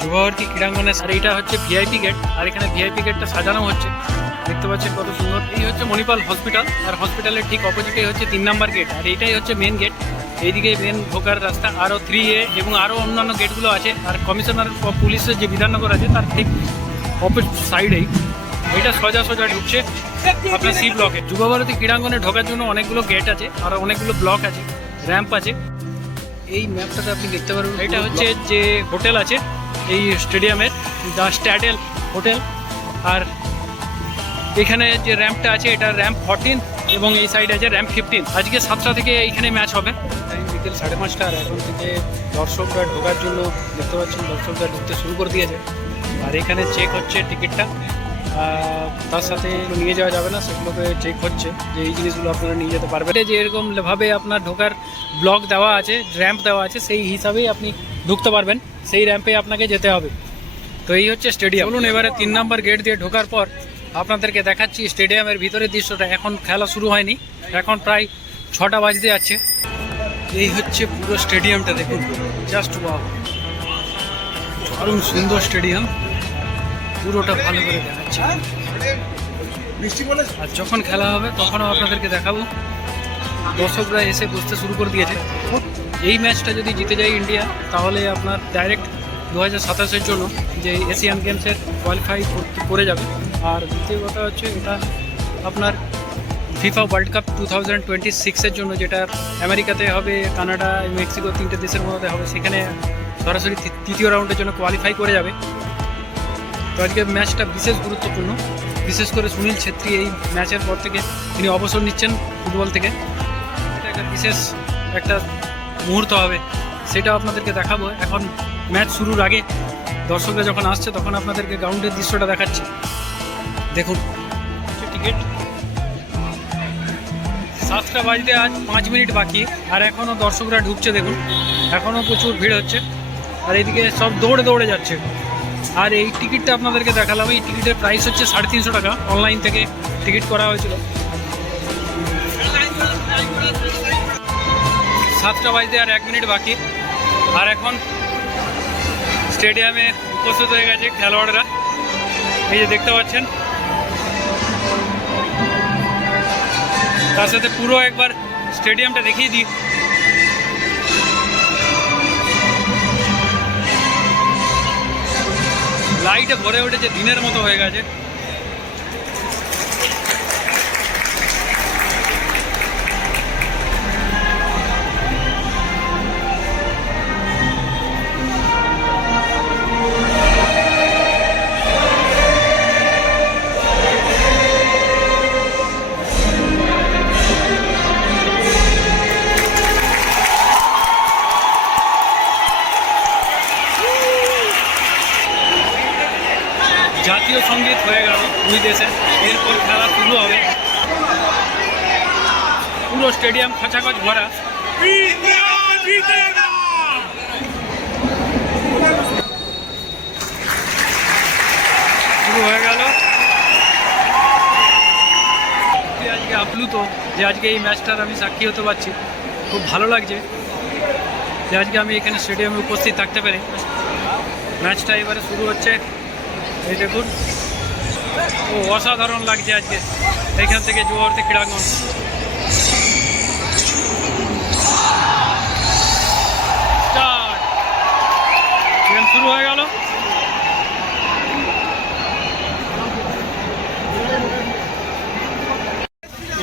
যুবভারতী ক্রীড়াঙ্গনে আর এইটা হচ্ছে VIP gate আর এখানে ভিআইপি গেটটা সাজানো হচ্ছে। দেখতে পাচ্ছেন কত সুন্দর। এই হচ্ছে মণিপাল হসপিটাল আর হসপিটালের ঠিক অপোজিটেই হচ্ছে তিন নাম্বার গেট আর এইটাই হচ্ছে মেন গেট এইদিকে মেন ঢোকার রাস্তা আরও থ্রি এ এবং আরও অন্যান্য গেটগুলো আছে আর কমিশনার পুলিশের যে বিধাননগর আছে তার ঠিক অপোজিট সাইডেই এটা সোজা সোজা ঢুকছে আপনার সি ব্লকে যুবভারতী ক্রীড়াঙ্গনে ঢোকার জন্য অনেকগুলো গেট আছে আর অনেকগুলো ব্লক আছে র্যাম্প আছে। এই ম্যাপটাতে আপনি দেখতে পারবেন এটা হচ্ছে যে হোটেল আছে এই স্টেডিয়ামের দ্য স্ট্যাডেল হোটেল আর এখানে যে র্যাম্পটা আছে এটা র্যাম্প ফোরটিন এবং এই সাইড আছে র্যাম্প ফিফটিন আজকে সাতটা থেকে এইখানে ম্যাচ হবে। টাইম বিকেল সাড়ে পাঁচটা আর এখন থেকে দর্শকরা ঢোকার জন্য দেখতে পাচ্ছেন দর্শকরা ঢুকতে শুরু করে দিয়েছে। আর এখানে চেক হচ্ছে টিকিটটা তার সাথে নিয়ে যাওয়া যাবে না সেগুলোকে চেক হচ্ছে যে এই জিনিসগুলো আপনারা নিয়ে যেতে পারবেন। যে এরকমভাবে আপনার ঢোকার ব্লক দেওয়া আছে র্যাম্প দেওয়া আছে সেই হিসাবেই আপনি ঢুকতে পারবেন সেই র্যাম্পে আপনাকে যেতে হবে। তো এই হচ্ছে স্টেডিয়াম বলুন এবারে তিন নম্বর গেট দিয়ে ঢোকার পর আপনাদেরকে দেখাচ্ছি স্টেডিয়ামের ভিতরের দৃশ্যটা। এখন খেলা শুরু হয়নি এখন প্রায় ছটা বাজতে যাচ্ছে। এই হচ্ছে পুরো স্টেডিয়ামটা দেখুন জাস্ট ওয়াও দারুণ সুন্দর স্টেডিয়াম পুরোটা ভালো করে দেখাচ্ছে। আর যখন খেলা হবে তখনও আপনাদেরকে দেখাবো। দর্শকরা এসে বুঝতে শুরু করে দিয়েছে। এই ম্যাচটা যদি জিতে যায় ইন্ডিয়া, তাহলে আপনার ডাইরেক্ট দু হাজার সাতাশের জন্য যে এশিয়ান গেমসের কোয়ালিফাই করে যাবে। আর দ্বিতীয় কথা হচ্ছে এটা আপনার FIFA World Cup two thousand twenty সিক্সের জন্য, যেটা আমেরিকাতে হবে, কানাডা, মেক্সিকো তিনটে দেশের মধ্যে হবে, সেখানে সরাসরি তৃতীয় রাউন্ডের জন্য কোয়ালিফাই করে যাবে। তো আজকের ম্যাচটা বিশেষ গুরুত্বপূর্ণ। বিশেষ করে সুনীল ছেত্রী এই ম্যাচের পর থেকে তিনি অবসর নিচ্ছেন ফুটবল থেকে। এটা একটা বিশেষ একটা মুহূর্ত হবে সেটা আপনাদেরকে দেখাবো। এখন ম্যাচ শুরুর আগে দর্শকরা যখন আসছে, তখন আপনাদেরকে গ্রাউন্ডের দৃশ্যটা দেখাচ্ছি। দেখুন টিকিট সাতটা বাজতে আজ পাঁচ মিনিট বাকি, আর এখনও দর্শকরা ঢুকছে, দেখুন। এখনও প্রচুর ভিড় হচ্ছে, আর এদিকে সব দৌড়ে দৌড়ে যাচ্ছে। আর এই টিকিটটা আপনাদেরকে দেখালাম, এই টিকিটের প্রাইস হচ্ছে সাড়ে তিনশো টাকা অনলাইন থেকে টিকিট করা হয়েছিল। সাতটা বাজতে আর এক মিনিট বাকি। আর এখন স্টেডিয়ামে উপস্থিত হয়ে গেছে খেলোয়াড়রা। এই যে দেখতে পাচ্ছেন। তার সাথে পুরো একবার স্টেডিয়ামটা দেখিয়ে দিই। লাইটে ভরে উঠেছে দিনের মতো হয়ে গেছে। জাতীয় সংগীত হয়ে গেল দুই দেশে। এরপর খেলা শুরু হবে। পুরো স্টেডিয়াম খচাখচ ভরা। শুরু হয়ে গেল। সত্যি আজকে আপ্লুত যে আজকে এই ম্যাচটার আমি সাক্ষী হতে পারছি। খুব ভালো লাগছে যে আজকে আমি এখানে স্টেডিয়ামে উপস্থিত থাকতে পেরে। ম্যাচটা এবারে শুরু হচ্ছে। এই দেখুন, ও অসাধারণ লাগছে আজকে। এখান থেকে জোয়ারতে ক্রীড়াঙ্গন। গেম শুরু হয়ে গেল।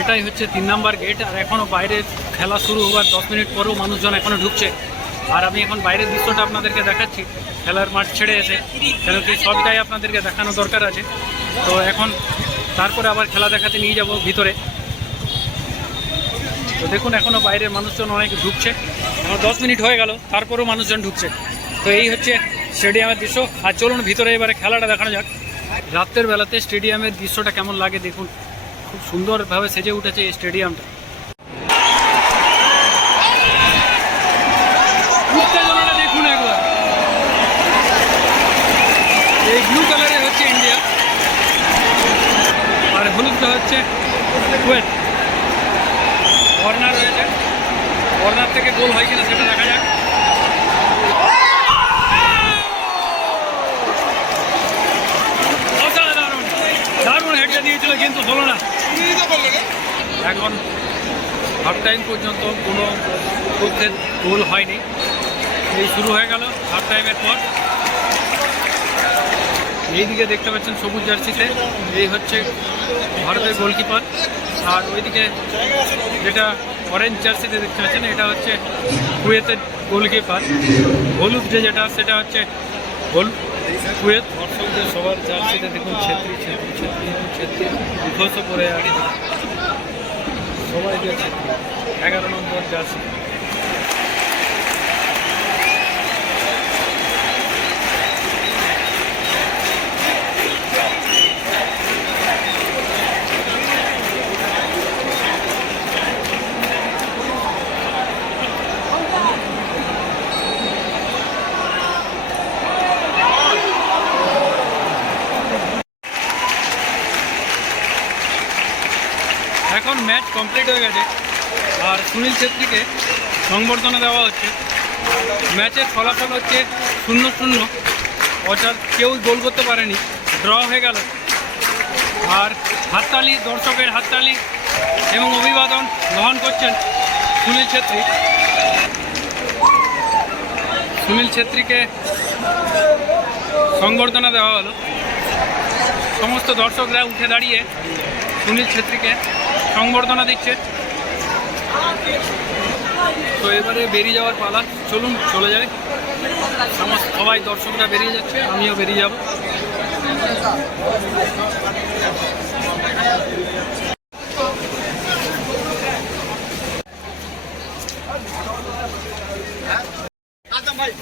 এটাই হচ্ছে তিন নাম্বার গেট আর এখনও বাইরে খেলা শুরু হওয়ার দশ মিনিট পরেও মানুষজন এখনও ঢুকছে। আর আমি এখন বাইরের দৃশ্যটা আপনাদেরকে দেখাচ্ছি। খেলার মাঠ ছেড়ে এসে। কেন কি সবটাই আপনাদেরকে দেখানো দরকার আছে। তো এখন তারপরে আবার খেলা দেখাতে নিয়ে যাব ভিতরে। তো দেখুন এখনও বাইরের মানুষজন অনেক ঢুকছে। এখন দশ মিনিট হয়ে গেল, তারপরেও মানুষজন ঢুকছে। তো এই হচ্ছে স্টেডিয়ামের দৃশ্য। আর চলুন ভিতরে এবারে খেলাটা দেখানো যাক। রাতের বেলাতে স্টেডিয়ামের দৃশ্যটা কেমন লাগে দেখুন। খুব সুন্দরভাবে সেজে উঠেছে এই স্টেডিয়ামটা। জুতো হচ্ছে টুয়েলভ কর্নার রয়েছে। কর্নার থেকে গোল হয় কিনা সেটা দেখা যাক। দারুণ হেডটা দিয়েছিল কিন্তু হলো না এখন হাফ টাইম পর্যন্ত কোনো পক্ষের ভুল হয়নি। এই শুরু হয়ে গেল হাফ টাইমের পর। এইদিকে দেখতে পাচ্ছেন সবুজ জার্সিতে। এই হচ্ছে ভারতের গোলকিপার। আর ওইদিকে যেটা অরেঞ্জ জার্সিতে দেখতে পাচ্ছেন, এটা হচ্ছে কুয়েতের গোলকিপার। হলুদ যে যেটা, সেটা হচ্ছে হল কুয়েত। সবার জার্সিতে দেখুন, ছেত্রী ছেত্রী ছেত্রী ছেত্রী। মুখস্থ করে আগে সবাই যে ছেত্রী এগারো নম্বর জার্সি। এখন ম্যাচ কমপ্লিট হয়ে গেছে। আর সুনীল ছেত্রীকে সংবর্ধনা দেওয়া হচ্ছে। ম্যাচের ফলাফল হচ্ছে শূন্য শূন্য। অর্থাৎ কেউ গোল করতে পারেনি ড্র হয়ে গেল। আর হাততালি, দর্শকের হাততালি এবং অভিবাদন গ্রহণ করছেন সুনীল ছেত্রী। সুনীল ছেত্রীকে সংবর্ধনা দেওয়া হলো। সমস্ত দর্শকরা উঠে দাঁড়িয়ে সুনীল ছেত্রীকে সংবর্ধনা দিচ্ছে। তো এবারে বেরিয়ে যাওয়ার পালা। চলুন, চলে যাই। সমস্ত সবাই দর্শকরা বেরিয়ে যাচ্ছে, আমিও বেরিয়ে যাব।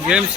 গেমস